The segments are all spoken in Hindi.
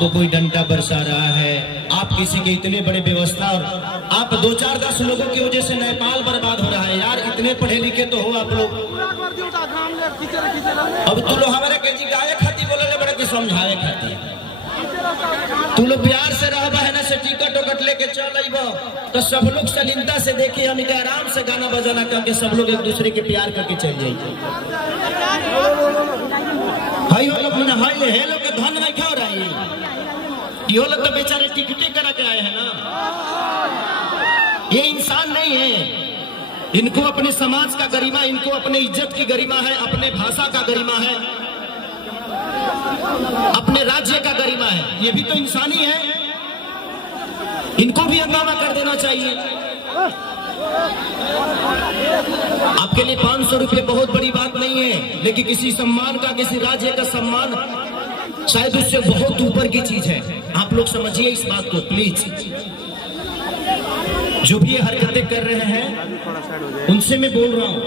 आपको कोई डंडा बरसा रहा है, आप किसी के इतने बड़े व्यवस्था, और आप 2-4-10 लोगों की वजह से नेपाल बर्बाद हो रहा है। यार इतने पढ़े लिखे तो हो आप लोग। अब तू लोग हमारे के जी गाये खाती बोले बड़े की समझावे खाती, तू लोग प्यार से रह है ना, से टिकट उकट लेके चल तो सब लोग सलीनता से देखिए, हम आराम से गाना बजाना करके सब लोग एक दूसरे के प्यार करके चल जाइए। हाई हो लोग मैंने हाई है लोग के धन नहीं खा रही, यो लोग तो बेचारे टिकटे करा के आए हैं ना। ये इंसान नहीं है, इनको अपने समाज का गरिमा, इनको अपने इज्जत की गरिमा है, अपने भाषा का गरिमा है, अपने राज्य का गरिमा है। ये भी तो इंसान ही है, इनको भी हंगामा कर देना चाहिए। आपके लिए 500 रुपये बहुत बड़ी बात नहीं है, लेकिन किसी सम्मान का, किसी राज्य का सम्मान शायद उससे बहुत ऊपर की चीज है। आप लोग समझिए इस बात को प्लीज। जो भी ये हरकतें कर रहे हैं उनसे मैं बोल रहा हूं,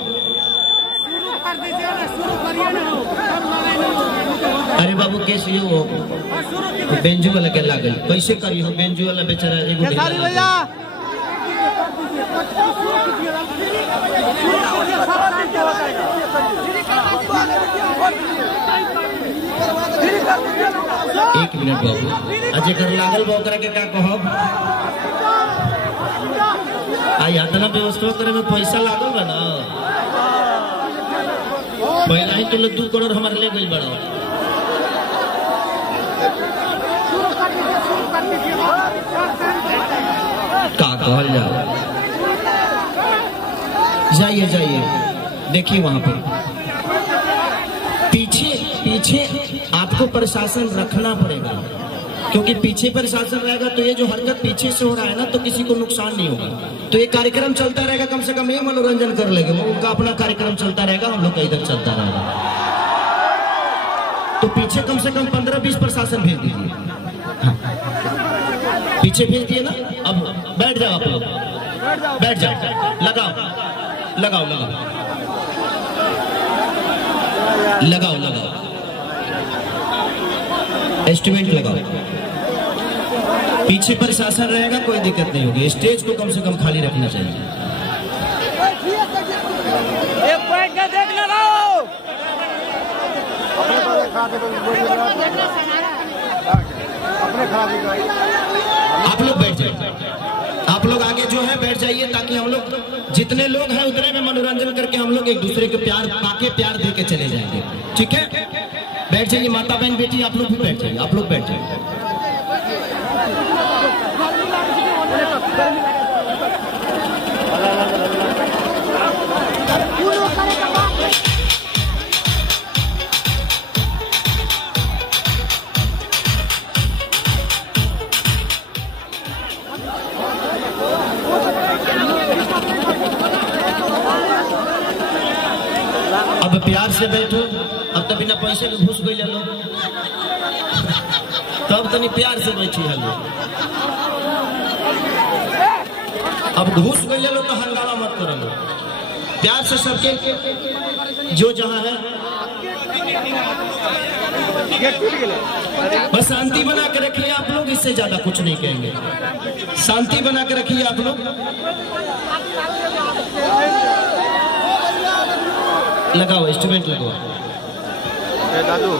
अरे बाबू कैसे हो बेंजू वाला के लागल, कैसे करी हो बेंजू वाला बेचारा एगो भैया। एक मिनट बाबू, अजय कर लागल बा ओकरा के का कहब, आई इतना व्यवस्था करे में पैसा लागल बा ना, पहला ही तो 2 करोड़ हमारे ले गई बड़ा। का कहल जाए, जाइए जाइए देखिए वहां पर पीछे पीछे आपको प्रशासन रखना पड़ेगा, क्योंकि पीछे प्रशासन रहेगा तो ये जो हरकत पीछे से हो रहा है ना, तो किसी को नुकसान नहीं होगा। तो ये कार्यक्रम चलता रहेगा, कम से कम ये मनोरंजन कर लेंगे, उनका अपना कार्यक्रम चलता रहेगा, हम लोग का इधर चलता रहेगा। तो पीछे कम से कम 15-20 प्रशासन भेज दीजिए। हाँ। पीछे भेज दिए ना, अब बैठ जाओ आप लोग, बैठ जाओ, लगाओ लगाओ लगाओ लगाओ लगाओ, एस्टिमेट लगाओ। पीछे प्रशासन रहेगा, कोई दिक्कत नहीं होगी। स्टेज को कम से कम खाली रखना चाहिए। एक पॉइंट का देख लगाओ, आप लोग बैठ जाइए, आप लोग आगे जो है बैठ जाइए, ताकि हम लोग जितने लोग हैं उतने में मनोरंजन करके हम लोग एक दूसरे के प्यार पाके प्यार दे के चले जाएंगे। ठीक है, बैठ जाइए माता बहन बेटी, आप लोग भी बैठ जाइए, आप लोग बैठ जाइए। अब प्यार से बैठो, अब तो बिना पैसे के घुस गई लो, तब तनी प्यार से बैठी है लो। अब घुस गई लो तो हंगामा मत करो, प्यार से सबके जो जहां है बस शांति बना के रखिए आप लोग, इससे ज्यादा कुछ नहीं कहेंगे। शांति बना के रखिए आप लोग। लगाओ इंस्ट्रूमेंट लगाओ। दादू